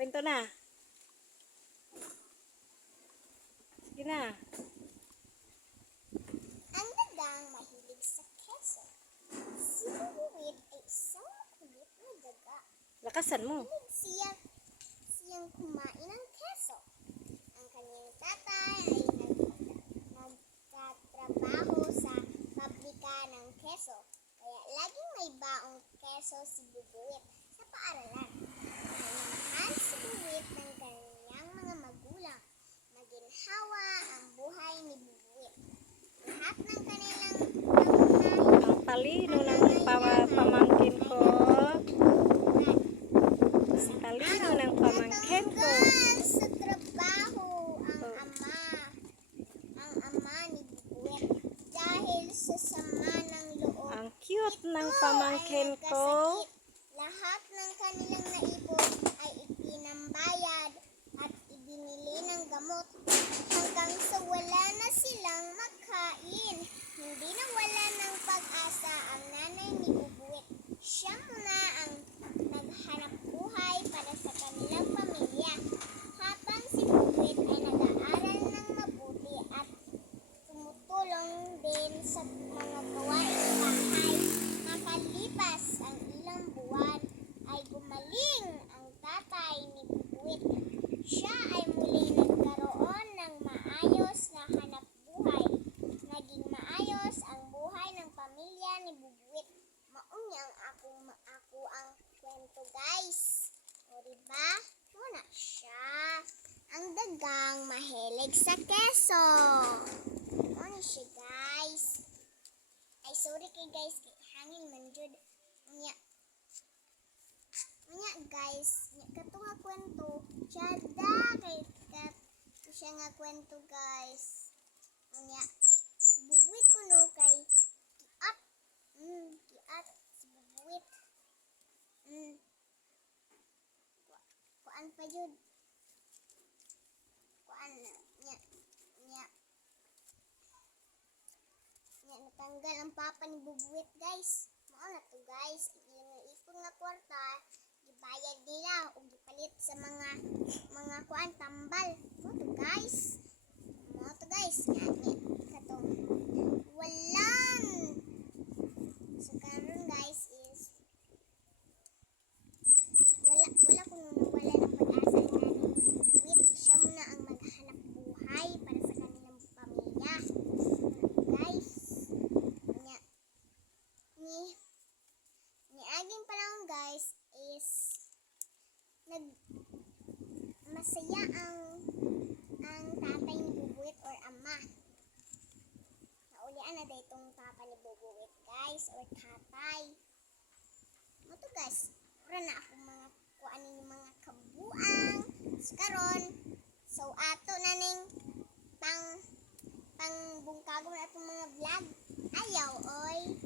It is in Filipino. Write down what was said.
Kwento na. Sige na. Ang dagang mahilig sa keso. Si Bubuwit ay isang makulit na daga. Lakasan mo. Mahilig siyang kumain ng keso. Ang kanyang tatay ay nagtatrabaho sa pabrika ng keso. Kaya laging may baong keso si Bubuwit sa paaralan. Minamahal si Bubuwit ng kanyang mga magulang. Maginhawa ang buhay ni Bubuwit. Lahat ng kanilang pangunahin Ang talino ng pamangkin ko. Ang talino ng pamangkin ko. natanggal sa trabaho ang ama ni Bubuwit dahil sa sama ng loob. Ang cute ng Ito pamangkin ay ko. nagkasakit. Lahat ng kanilang naipon ay ipinambayad at ibinili ng gamot hanggang sa wala na silang makain. Hindi na wala ng pag-asa ang nanay ni Bubuwit. Siya muna ang naghanap buhay para sa kanilang pamilya. Habang si Bubuwit ay nag-aaral ng mabuti at tumutulong din sa mga gawaing bahay. Makalipas ang ilang buwan ay gumaling ang tatay ni Bubuwit. Siya ay muling nagkaroon ng maayos na hanap buhay. Naging maayos ang buhay ng pamilya ni Bubuwit. Maunyang ako ang kwento, guys. O diba? Muna siya. Ang dagang mahilig sa keso. Ano siya, guys? Ay, sorry kay guys. Kay hangin man jud. Unya guys. Kato nga kwento. Tiyada. Kato siya nga kwento, guys. Unya. Si Bubuwit ko no kay kiat. Kiat. Si Bubuwit. Kuan pa jud. Kuan nya. Natanggal ang papa ni Bubuwit, guys. Mao na to, guys. Yung ipon nga kwarta, gibayad nila o gipalit sa mga kuan tambal. Mao to, guys. Katong walan. So karon, guys, is wala ko nung wala ng pag-asa ang nanay ni Bubuwit. Siya muna ang maghanap buhay para sa kanilang pamilya. Guys, ni aging panahon, guys, is masaya ang tatay ni Bubuwit or ama. Naulian na dahil itong papa ni Bubuwit, guys, or tatay. Ito, guys, ura na ako mga kuan yung mga kabuang karon. So ato na ning pangbungkagom na itong mga vlog. Ayaw, oy.